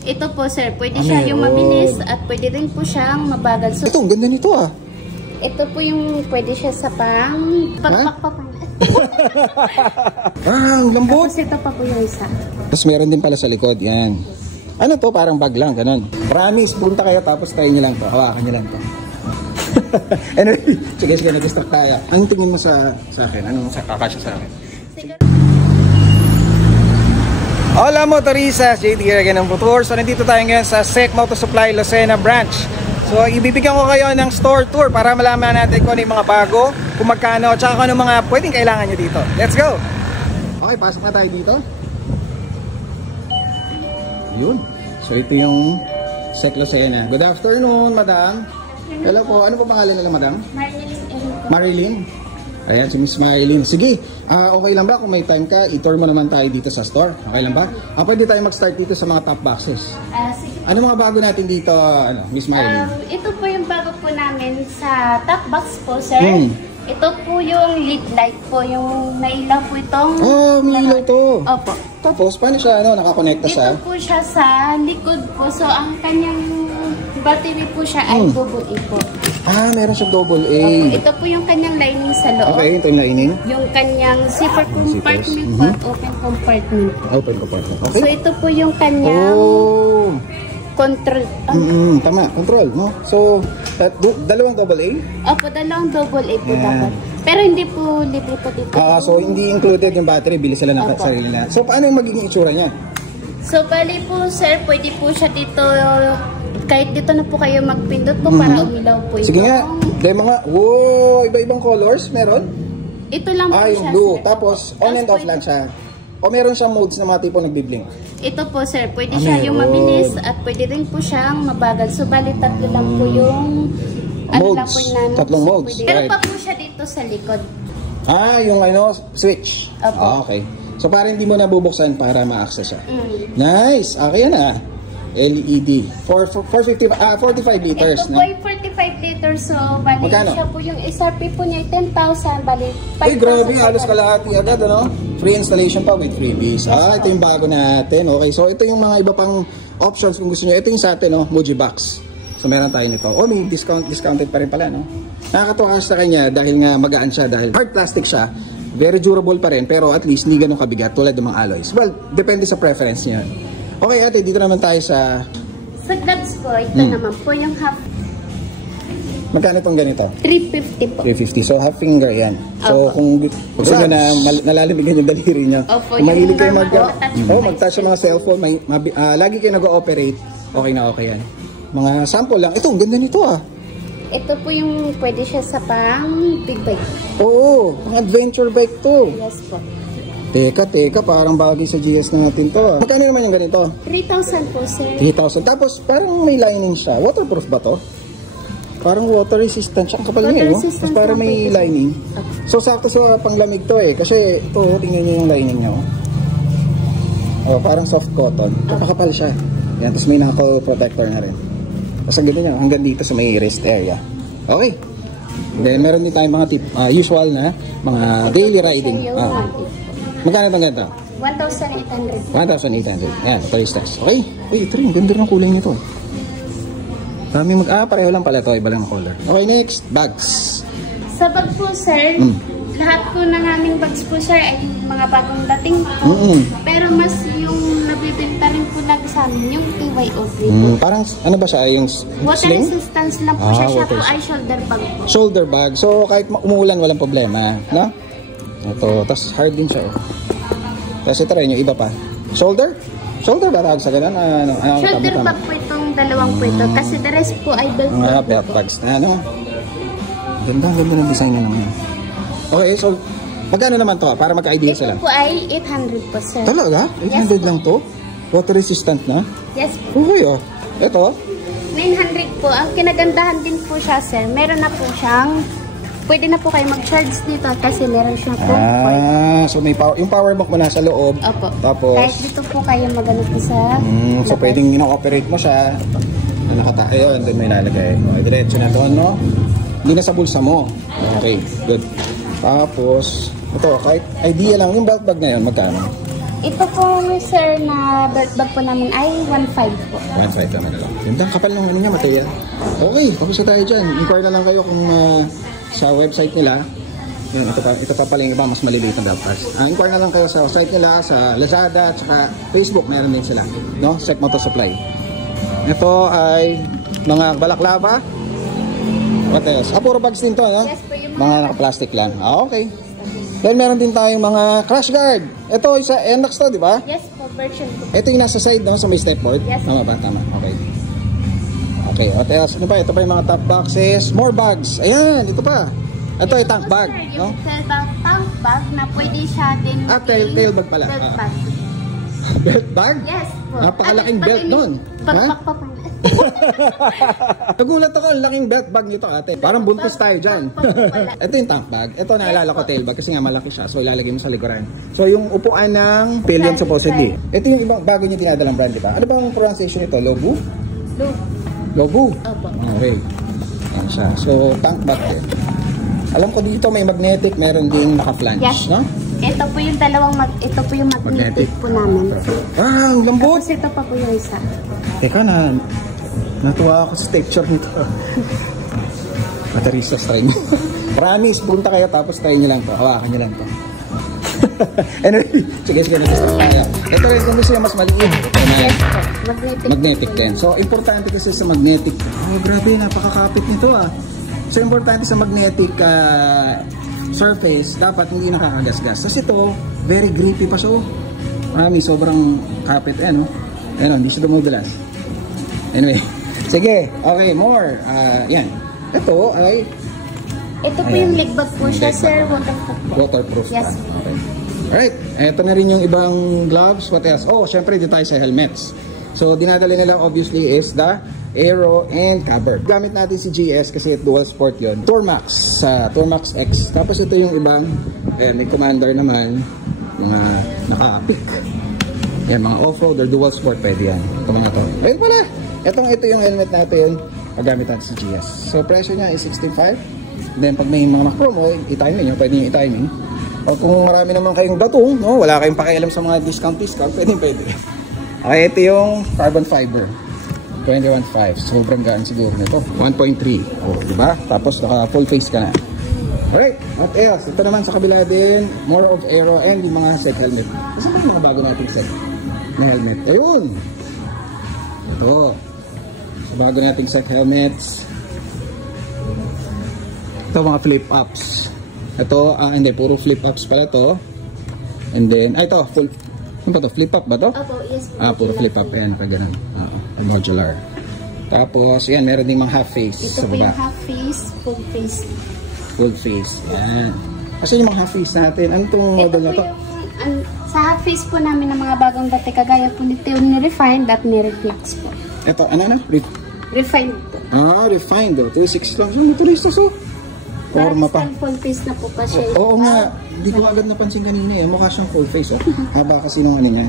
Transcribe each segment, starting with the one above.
Ito po sir, pwede siya yung mabilis at pwede rin po siyang mabagal. So, ito, ang ganda nito ah. Ito po yung pwede siya sa pagpakpakan. Ang lambot. Tapos ito pa po yung isa. Tapos meron din pala sa likod, yan. Ano to? Parang bag lang, ganun. Promise, punta kayo tapos try nyo lang to. Hawakan nyo lang to. Anyway, sige, nag-distract tayo. Ang tingin mo sa akin? Anong kakasya sa akin? Hola motoristas, JT here again ng Motor. So nandito tayo ngayon sa SEC Motor Supply Lucena branch. So ibibigyan ko kayo ng store tour para malaman natin kung ano yung mga bago, kung magkano, at saka kung ano mga pwedeng kailangan nyo dito. Let's go! Okay, pasok na tayo dito. Yun. So ito yung SEC Lucena. Good afternoon, madam. Hello po. Ano po pangalan nila, madam? Marilyn. Ayan, si Miss Marilyn. Sige, okay lang ba kung may time ka, i-tour mo naman tayo dito sa store? Okay lang ba? Pwede tayo mag-start dito sa mga top boxes. Sige. Ano mga bago natin dito, Miss Marilyn? Ito po yung bago po namin sa top box po, sir. Ito po yung lead light po, yung nailaw po itong... Oh, may ilaw to. Opo. Tapos, paano siya nakakonekta sa... Ito po siya sa likod po. So, ang kanyang battery po siya ay AA po. Meron siya AA. Opo. Ito po yung kanyang lining sa loob. Okay, ito yung lining. Yung kanyang zipper compartment po at open compartment. Open compartment. Okay. So, ito po yung kanyang control. Tama, control, no? So, dalawang AA? Opo, dalawang AA po dapat. Pero hindi po libre po dito. So, hindi included yung battery, bili sila ng sarili na. So, paano yung magiging itsura niya? So, bali po, sir, pwede po siya dito, kahit dito na po kayo magpindot po para umilaw po ito. Sige nga, demo nga. Wow, iba-ibang colors, meron? Ito lang po siya. Yung blue. Sir. Tapos, on and off lang siya. O meron siyang modes na mga tipo nagbiblink? Ito po, sir, pwede siya yung mabilis at pwede rin po siyang mabagal. So, bali tatlo lang po yung modes. Tatlong modes. Pero pa po siya dito sa likod. Yung switch. Okay. So, para hindi mo nabubuksan para ma-access siya. Nice. Okay yan LED. 45 liters. Ito po ay 45 liters. So, bali siya po yung SRP po niya 10,000. Bali, 5,000. Grabe. Halos kalahati agad, ano? Free installation pa with freebies. Ito yung bago natin. Okay. So, ito yung mga iba pang options kung gusto nyo. Ito yung sa atin, Muji Box. So, meron tayo nito. May discounted pa rin pala, no? Nakakatuwa sa kanya dahil nga magaan siya. Dahil hard plastic siya. Very durable pa rin. Pero at least, hindi ganun kabigat tulad ng mga alloys. Well, depende sa preference niya. Okay, ate, dito naman tayo sa... Sa gloves po, ito naman po yung half... Magkano itong ganito? 350 po. 350. So, half finger yan. So, kung gusto nyo na nalalamigan yung daliri nyo, kung mahilig kayo mag-touch sa mga cellphone, lagi kayo nag-ooperate, okay na okay yan. Mga sample lang. Ito, ang ganda nito Ito po yung pwede siya sa pang big bike. Oo, pang adventure bike to. Yes po. Teka, parang bagay sa GS natin to. Magkano naman yung ganito? 3,000 po, sir. 3,000. Tapos, parang may lining siya. Waterproof ba to? Parang water resistant siya. Ang kapal niya, no? Tapos parang may lining. So, sakto sa panglamig to Kasi ito, tingnan niyo yung lining niya. Parang soft cotton. Kapakapal siya. Yan, tapos may knuckle protector na rin. Tapos ang ganda niya, hanggang dito sa may wrist area. Okay. Then, meron din tayong mga tip, usual na mga daily riding. Magkano bang ganito? 1,800. 1,800. Yan, price test. Okay. Uy, ito rin. Ganda ng kulay nito. Pareho lang pala ito. Iba lang ang color. Okay, next. Bags. Sa bag po, sir, lahat po na naming bags po, sir, ay mga bagong dating po. Pero mas yung nabibenta rin po lang sa amin, yung TYO3 po. Parang, ano ba siya? Yung water sling? resistance lang po siya. Siya po ay shoulder bag po. Shoulder bag. So, kahit umuulan, walang problema. No? Ito, tapos hard din siya. Tapos ito rin, yung iba pa. Shoulder? Shoulder ba tawag sa ganun? Shoulder bag po itong dalawang po ito. Kasi the rest po ay belt bag. Belt bags na, ano? Ganda ng design niya naman. Okay, so, magkano naman to? Para magka-idea sila. Ito po ay 800 po, sir. Talaga? 800 lang to? Water resistant na? Yes po. Okay, Ito? 900 po. Ang kinagandahan din po siya, sir. Meron na po siyang pwede na po kayo mag-charge dito kasi meron siyang so may yung power bank mo nasa loob. Opo. Tapos, kahit dito po kayo magano sa so pwedeng ino-operate mo siya. Nakatayo, and then may lalagay. Okay, diretso na doon, no? Hindi na sa bulsa mo. Okay, good. Tapos, ito, kahit idea lang, yung belt bag na yun, magkano? Ito po, sir, na belt bag po namin ay 1.5 po. 1.5 naman na lang. Ganda, kapal ng ano niya, material. Okay, tapos na tayo dyan. Inquire na lang kayo kung sa website nila. Yun, ito pa pala yung iba, mas maliliit na dapat. Inquire na lang kayo sa site nila, sa Lazada, at saka Facebook, meron din sila. No? Sec Moto Supply. Ito ay mga balaklava. What else? Puro bags din to, no? Yes po, yung mga naka-plastic lang. Okay. Then meron din tayong mga crash guard. Ito isa NMAX to, di ba? Yes po, version po. Ito yung nasa side, no? Sa may stepboard. Yes. Tama ba? Tama. Okay. Okay. What else? Ano pa? Ito pa yung mga top boxes. More bags. Ayan. Ito pa. Ito ay tank bag. Sir, No? yung tank bag na pwede siya din. Tail bag pala. Belt bag. Belt bag? Yes po. Napakalaking belt nun. Pagpak pa po. Nagulat ako, ang laking belt bag nito ate. Parang buntis tayo dyan. Ito yung tank bag. Ito naalala ko tail bag kasi nga malaki siya. So ilalagay mo sa likuran. So yung upuan ng pillion supposedly. Ito yung ibang bago niya dinadalang brand, di ba? Ano bang pronunciation ito? Lobu? Lobu? Opo. Okay. Yan siya. So tank bag din. Alam ko dito may magnetic, meron ding naka-flange, Yes. no? Ito po yung ito po yung magnetic po namin. Ah, ang lambot! Tapos ito pa po yung isa. Teka na, natuwa ako sa texture nito. Matarisas, try nyo. Promise, punta kayo tapos try nyo lang to. Hawakan nyo lang to. Anyway, sige, nag-start tayo. Ito yung kung gusto yung mas maliit. Yes po. Magnetic din. So, importante kasi sa magnetic. Oh, grabe, napakakapit nito ah. So, importante sa magnetic surface, dapat hindi nakakagasgas. Kasi ito, very grippy pa siya. Promise, sobrang kapit no? Ano, hindi siya dumudulas. Anyway, sige. Okay, more. Yan. Ito ay... Ito po yung leg bag po siya, sir. Waterproof po. Waterproof. Yes. Okay. Alright. Ito na rin yung ibang gloves. What else? Oh, syempre dito tayo sa helmets. So, dinadala nila obviously is the Aero and Cover. Gamit natin si GS kasi dual sport yon. Tourmax. Tourmax X. Tapos ito yung ibang may Commander naman. Mga naka-pick. Yan, mga off-road or dual sport pwede yan. Ito mga to. Ayun pala. Ito yung helmet natin. Paggamit natin si GS. So, presyo niya is 65. Then, pag may mga promo, i-timing nyo. Pwede nyo i-timing. O kung marami naman kayong datong, no? Wala kayong pakialam sa mga discount. Pwede. Okay, ito yung carbon fiber. 21.5. Sobrang gaan siguro nito. 1.3. Oh, diba? Tapos naka full face ka na. Alright. What else? Ito naman sa kabila din. More of aero and yung mga set helmet. Isa pa yung mga bago nating set na helmet. Ayun. Ito. Sa bago nating set helmets. Ito mga flip-ups. Ito, hindi. Puro flip-ups pala to. And then, ito. Full. Ano ba to? Flip-up ba to? Opo, yes. Puro flip-up. Ayan, pag ganun. Modular. Tapos, yan, meron ding mga half face. Ito po yung half face, full face. Full face. Yan. Kasi yung mga half face natin, ano itong model na to? Sa half face po namin ng mga bagong dati, kagaya po nito yung ni-refine at ni-reflex po. Ito, ano? Refine po. Refined. 2.6 lang. So, motorista so. Forma pa. Full face na po pa siya. Oo nga. Hindi ko agad napansin kanina eh. Mukha siyang full face. Haba kasi nung ano niya,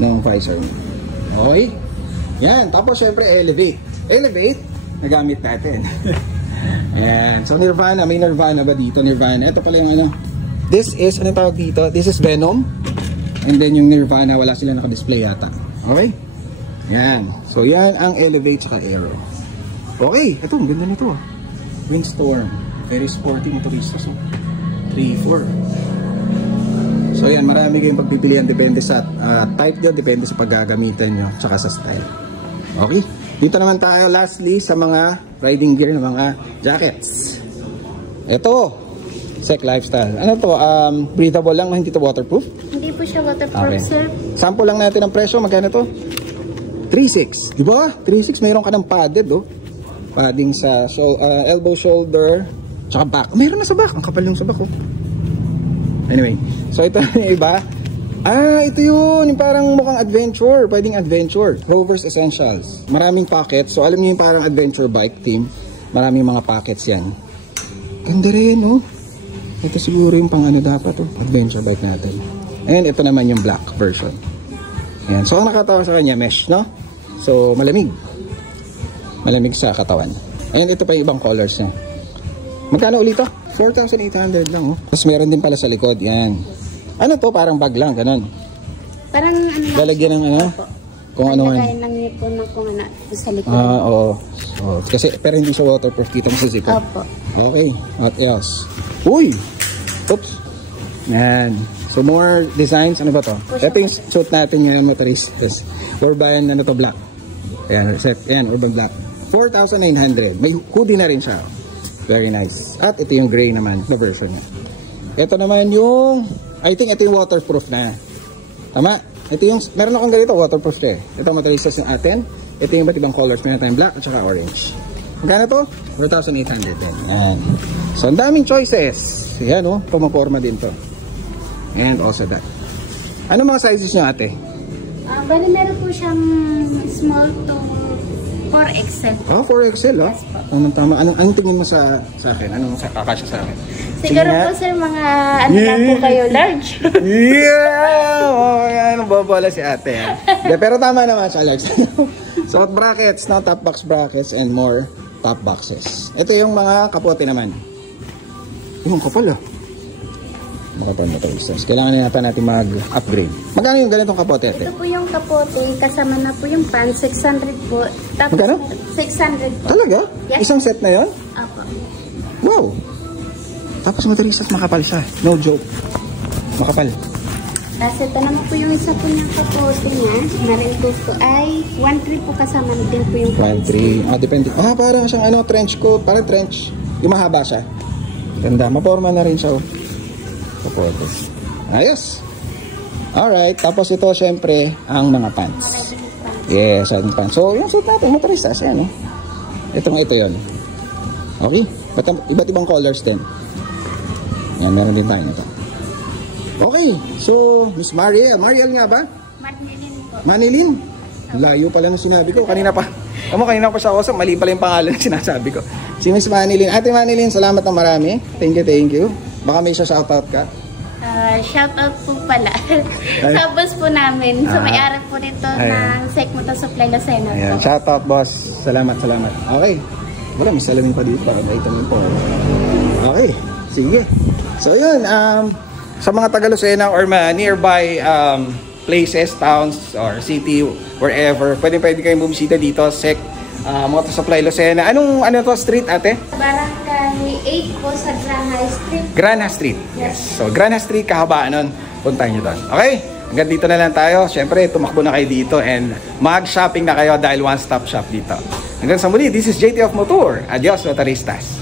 ng visor niya. Okay. Yan. Tapos, syempre, elevate. Elevate, nagamit natin. Yan. So, Nirvana. May Nirvana ba dito? Nirvana. Ito pala yung ano. This is, anong tawag dito? This is Venom. And then yung Nirvana, wala sila naka-display yata. Okay? Yan. So, yan ang elevate saka aero. Okay. Ito, ang ganda nito. Windstorm. Very sporty motorista. So, 3-4. So, yan. Marami kayong pagpipilian. Depende sa type nyo. Depende sa paggagamitan nyo. Tsaka sa style. Okay? Dito naman tayo lastly sa mga riding gear ng mga jackets. Ito. Sec Lifestyle. Ano to? Breathable lang, hindi to waterproof? Hindi po siya waterproof, okay, sir. Sample lang natin ang presyo. Magkano to? 3.6. Diba? 3.6. Mayroon ka ng padded, oh. Padding sa elbow, shoulder, tsaka back. Mayroon na sa back. Ang kapal yung sa back, oh. Anyway. So, ito yung iba. Ito yun. Yung parang mukhang adventure. Pwedeng adventure. Rover's Essentials. Maraming pockets. So, alam niyo yung parang adventure bike team. Maraming mga pockets yan. Ganda rin, oh. Ito siguro yung pang ano dapat, oh. Adventure bike natin. And ito naman yung black version. Ayan. So, ang nakatawa sa kanya, mesh, no? So, malamig. Malamig sa katawan. And ito pa yung ibang colors niya. Magkano ulit to? 4,800 lang, oh. Tapos meron din pala sa likod. Yan. Ano to? Parang bag lang, ganun. Parang ano lang. Lalagyan ng ano? Opo. Kung ano man. Lalagyan lang niyo po ng kung ano sa likod. Oo. So, kasi, pero hindi siya waterproof. Kita mo sa zipper. Opo. Okay. What else? Uy! Oops. Yan. So, more designs. Ano ba to? Ito yung suit natin ngayon, motoristas. Urban, ano to, black. Ayan, ayan, urban black. 4,900. May hoodie na rin siya. Very nice. At ito yung gray naman, the version niya. Ito naman yung, I think ito yung waterproof na. Tama? Ito yung, meron akong ganito, waterproof siya. Ito motoristas yung atin. Ito yung iba't ibang colors. Meron tayong black at saka orange. Magkano to? 4,800 din. Ayan. So, ang daming choices. Ayan, oh. Pumaporma din to. And also that. Ano mga sizes nyo, ate? Bali meron po siyang small to 4XL. Oh, 4XL, oh. Anong tama? Anong tingin mo sa akin? Anong kakasya sa akin? Siguro po sir, mga ano lang po kayo, large. Yeah! Oh, yan. Babala si ate. Pero tama naman siya, large. So, brackets, now top box brackets and more top boxes. Ito yung mga kapote naman. Yung kapal, ah. Makapal na tayo. Kailangan natin mag-upgrade. Magkano yung ganitong kapote, ate? Ito po yung kapote, kasama na po yung pan, 600 po. Tapos, magkano? 600 po. Talaga? Yes. Isang set na yon? Apo. Wow! Tapos motoristas makapal siya. No joke. Makapal. Tapos ito naman po yung isa po niyang kapote niya. Narin po ay 1.3 po kasama din po yung 1.3. Ah, depende. Ah, parang siyang ano, trench coat. Parang trench. Yung mahaba siya. Ganda. Maporma na rin siya. Oh. Kapote. Ayos. Alright. Tapos ito, syempre, ang mga pants. Yes, ang pants. So, yung suit natin, motoristas. Ayan, oh. Ito yun. Okay? Iba't ibang colors din. Yan, meron din tayo nito. Okay. So, Miss Mariel. Mariel nga ba? Manilin po. Manilin? Layo pala ng sinabi ko. Kanina pa sa ako. Mali pala yung pangalan na sinasabi ko. Si Miss Manilin. Ate Manilin, salamat ng marami. Thank you. Baka may shoutout ka. Shoutout po pala. Sa boss po namin. So, may-ari po nito ng Sek Motor Supply Lucena po. Shoutout, boss. Salamat. Okay. Wala, may salamin pa dito. Ito naman po. Okay. Sige. So, yun. Sa mga taga Lucena or nearby places, towns, or city, wherever, pwede kayong bumisita dito. Sek Motor Supply Lucena. Ano to street, ate? Barangay 8 po sa Granha Street. Granha Street. Yes. So, Granha Street, kahabaan nun. Puntahan nyo doon. Okay? Hanggang dito na lang tayo. Siyempre, tumakbo na kayo dito and mag-shopping na kayo dahil one-stop shop dito. Hanggang sa muli, this is JT of Motor. Adios, motoristas.